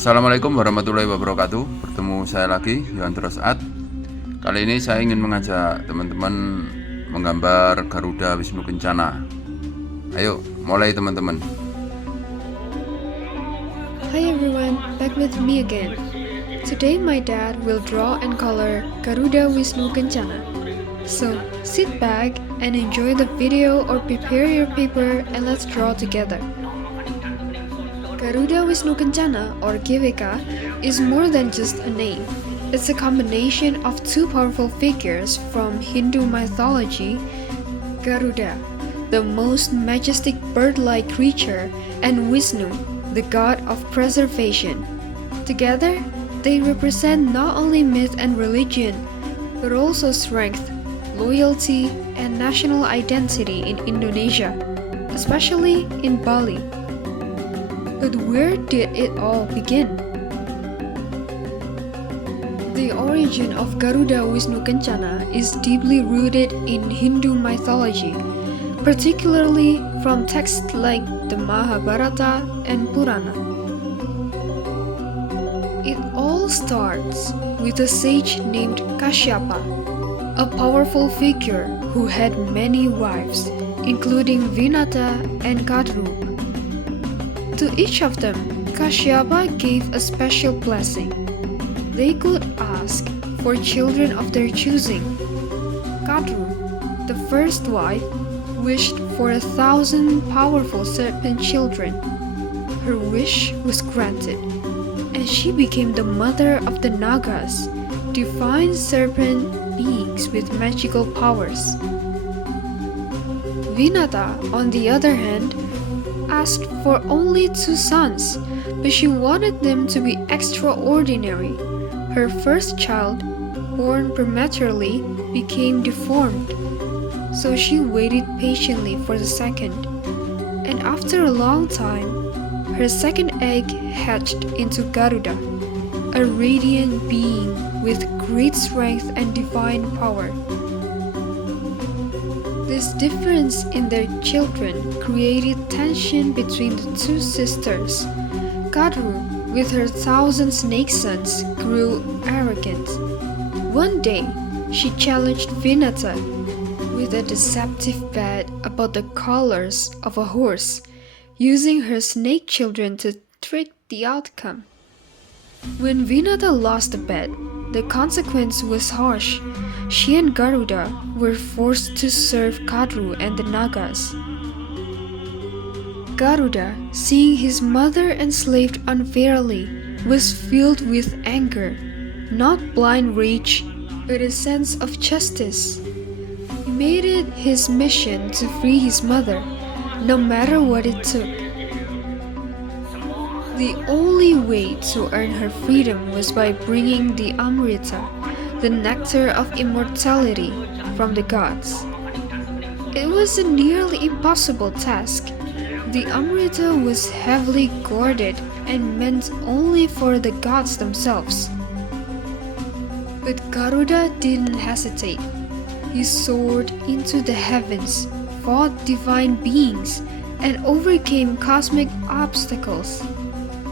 Assalamualaikum warahmatullahi wabarakatuh. Bertemu saya lagi, Yohan. Kali ini saya ingin mengajak teman-teman menggambar Garuda Wisnu Kencana. Ayo, mulai teman-teman. Hi everyone, back with me again. Today my dad will draw and color Garuda Wisnu Kencana. So sit back and enjoy the video or prepare your paper and let's draw together. Garuda Wisnu Kencana or GWK is more than just a name. It's a combination of two powerful figures from Hindu mythology, Garuda, the most majestic bird-like creature, and Wisnu, the god of preservation. Together, they represent not only myth and religion, but also strength, loyalty, and national identity in Indonesia, especially in Bali. But where did it all begin? The origin of Garuda Wisnu Kencana is deeply rooted in Hindu mythology, particularly from texts like the Mahabharata and Purana. It all starts with a sage named Kashyapa, a powerful figure who had many wives, including Vinata and Kadru. To each of them, Kashyapa gave a special blessing. They could ask for children of their choosing. Kadru, the first wife, wished for 1,000 powerful serpent children. Her wish was granted, and she became the mother of the Nagas, divine serpent beings with magical powers. Vinata, on the other hand, asked for only 2 sons, but she wanted them to be extraordinary. Her first child, born prematurely, became deformed, so she waited patiently for the second. And after a long time, her second egg hatched into Garuda, a radiant being with great strength and divine power. This difference in their children created tension between the 2 sisters. Kadru, with her 1,000 snake sons, grew arrogant. One day, she challenged Vinata with a deceptive bet about the colors of a horse, using her snake children to trick the outcome. When Vinata lost the bet, the consequence was harsh. She and Garuda were forced to serve Kadru and the Nagas. Garuda, seeing his mother enslaved unfairly, was filled with anger, not blind rage, but a sense of justice. He made it his mission to free his mother, no matter what it took. The only way to earn her freedom was by bringing the Amrita, the nectar of immortality, from the gods. It was a nearly impossible task. The Amrita was heavily guarded and meant only for the gods themselves. But Garuda didn't hesitate. He soared into the heavens, fought divine beings, and overcame cosmic obstacles.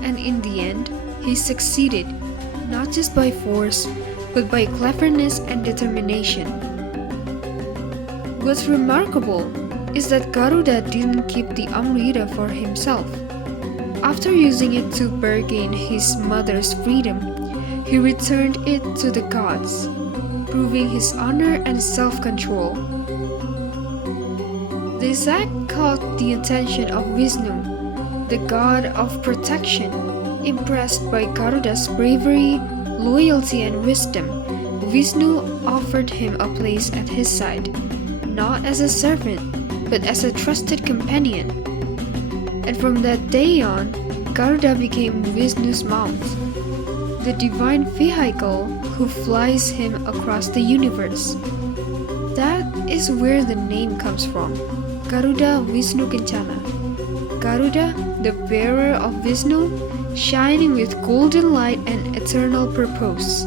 And in the end, he succeeded, not just by force, but by cleverness and determination. What's remarkable is that Garuda didn't keep the Amrita for himself. After using it to bargain his mother's freedom, he returned it to the gods, proving his honor and self-control. This act caught the attention of Wisnu, the god of protection. Impressed by Garuda's bravery, loyalty, and wisdom, Wisnu offered him a place at his side, not as a servant, but as a trusted companion. And from that day on, Garuda became Wisnu's mount, the divine vehicle who flies him across the universe. That is where the name comes from, Garuda Wisnu Kencana. Garuda, the bearer of Wisnu, shining with golden light and eternal purpose.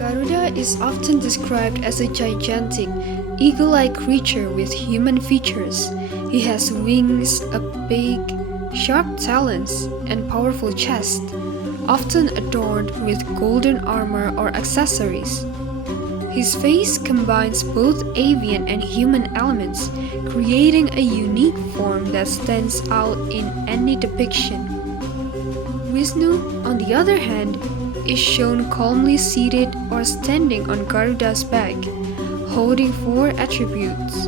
Garuda is often described as a gigantic, eagle-like creature with human features. He has wings, a big, sharp talons, and powerful chest, often adorned with golden armor or accessories. His face combines both avian and human elements, creating a unique form that stands out in any depiction. Wisnu, on the other hand, is shown calmly seated or standing on Garuda's back, holding four attributes: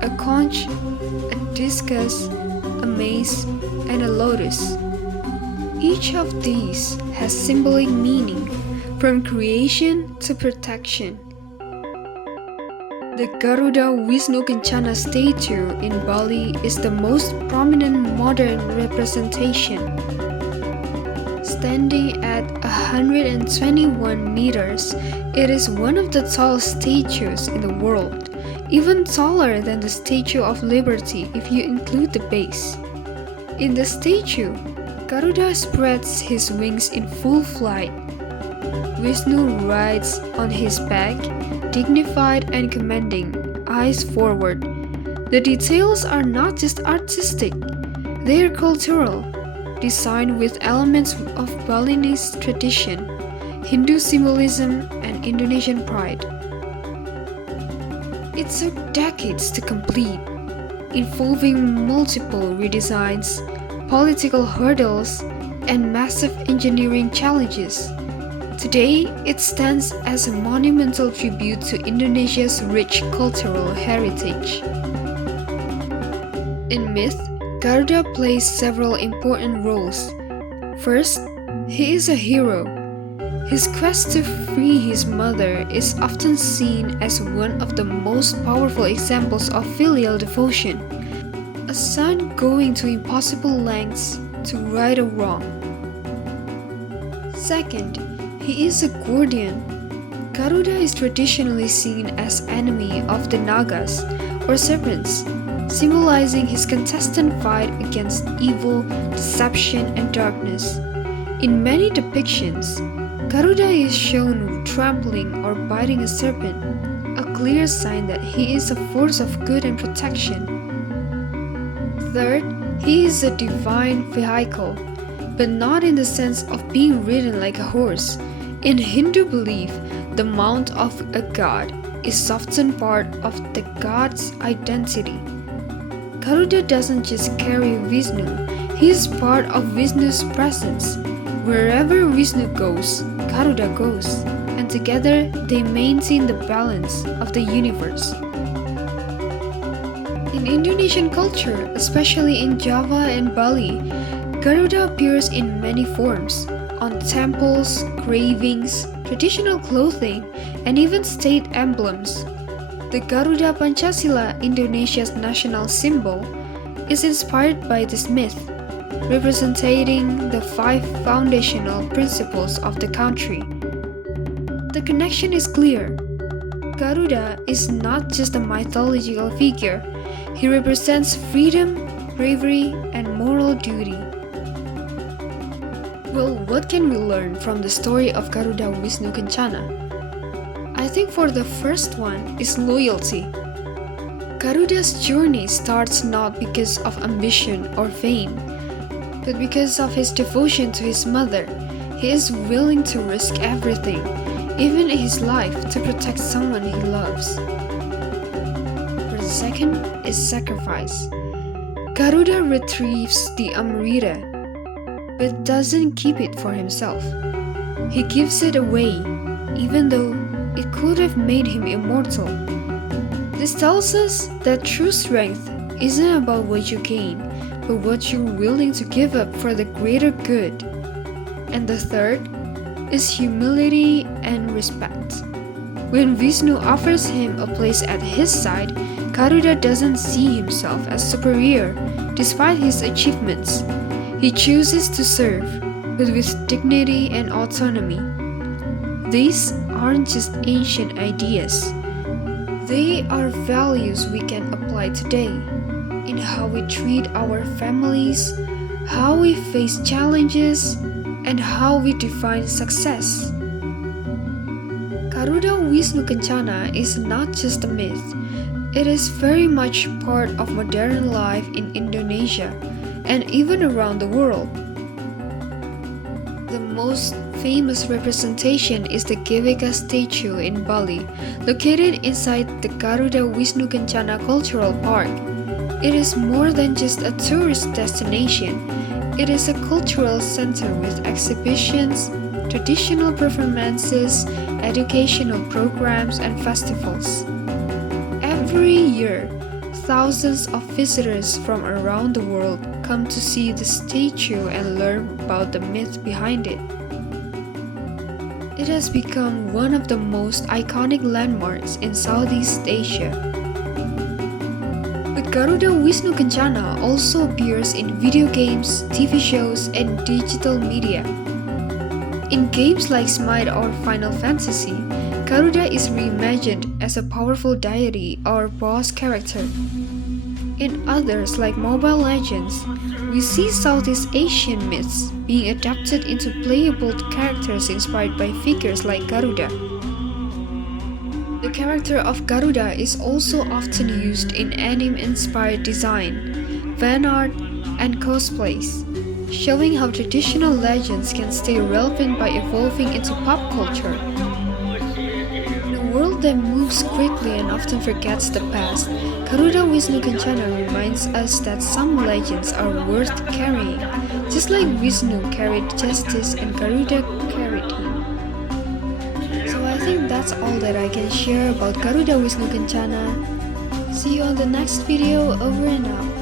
a conch, a discus, a mace, and a lotus. Each of these has symbolic meaning, from creation to protection. The Garuda Wisnu Kencana statue in Bali is the most prominent modern representation. Standing at 121 meters, it is one of the tallest statues in the world, even taller than the Statue of Liberty if you include the base. In the statue, Garuda spreads his wings in full flight. Wisnu rides on his back, dignified and commanding, eyes forward. The details are not just artistic, they are cultural, designed with elements of Balinese tradition, Hindu symbolism, and Indonesian pride. It took decades to complete, involving multiple redesigns, political hurdles, and massive engineering challenges. Today, it stands as a monumental tribute to Indonesia's rich cultural heritage. In myth, Garuda plays several important roles. First, he is a hero. His quest to free his mother is often seen as one of the most powerful examples of filial devotion, a son going to impossible lengths to right a wrong. Second, he is a guardian. Garuda is traditionally seen as enemy of the Nagas or serpents, symbolizing his consistent fight against evil, deception, and darkness. In many depictions, Garuda is shown trampling or biting a serpent, a clear sign that he is a force of good and protection. Third, he is a divine vehicle, but not in the sense of being ridden like a horse. In Hindu belief, the mount of a god is often part of the god's identity. Garuda doesn't just carry Wisnu, he is part of Wisnu's presence. Wherever Wisnu goes, Garuda goes, and together they maintain the balance of the universe. In Indonesian culture, especially in Java and Bali, Garuda appears in many forms, on temples, carvings, traditional clothing, and even state emblems. The Garuda Pancasila, Indonesia's national symbol, is inspired by this myth, representing the 5 foundational principles of the country. The connection is clear. Garuda is not just a mythological figure, he represents freedom, bravery, and moral duty. Well, what can we learn from the story of Garuda Wisnu Kencana? I think for the first one is loyalty. Garuda's journey starts not because of ambition or fame, but because of his devotion to his mother. He is willing to risk everything, even his life, to protect someone he loves. For the second is sacrifice. Garuda retrieves the Amrita, but doesn't keep it for himself. He gives it away, even though it could have made him immortal. This tells us that true strength isn't about what you gain, but what you're willing to give up for the greater good. And the third is humility and respect. When Wisnu offers him a place at his side, Garuda doesn't see himself as superior despite his achievements. He chooses to serve, but with dignity and autonomy. These aren't just ancient ideas. They are values we can apply today in how we treat our families, how we face challenges, and how we define success. Garuda Wisnu Kencana is not just a myth. It is very much part of modern life in Indonesia, and even around the world. The most famous representation is the Gweka statue in Bali, located inside the Garuda Wisnu Kencana Cultural Park. It is more than just a tourist destination. It is a cultural center with exhibitions, traditional performances, educational programs, and festivals. Every year, thousands of visitors from around the world come to see the statue and learn about the myth behind it. It has become one of the most iconic landmarks in Southeast Asia. The Garuda Wisnu Kencana also appears in video games, TV shows, and digital media. In games like Smite or Final Fantasy, Garuda is reimagined as a powerful deity or boss character. In others like Mobile Legends, we see Southeast Asian myths being adapted into playable characters inspired by figures like Garuda. The character of Garuda is also often used in anime-inspired design, fan art, and cosplays, showing how traditional legends can stay relevant by evolving into pop culture. In a world that moves quickly and often forgets the past, Garuda Wisnu Kencana reminds us that some legends are worth carrying, just like Wisnu carried justice and Garuda carried him. So I think that's all that I can share about Garuda Wisnu Kencana. See you on the next video. Over and out.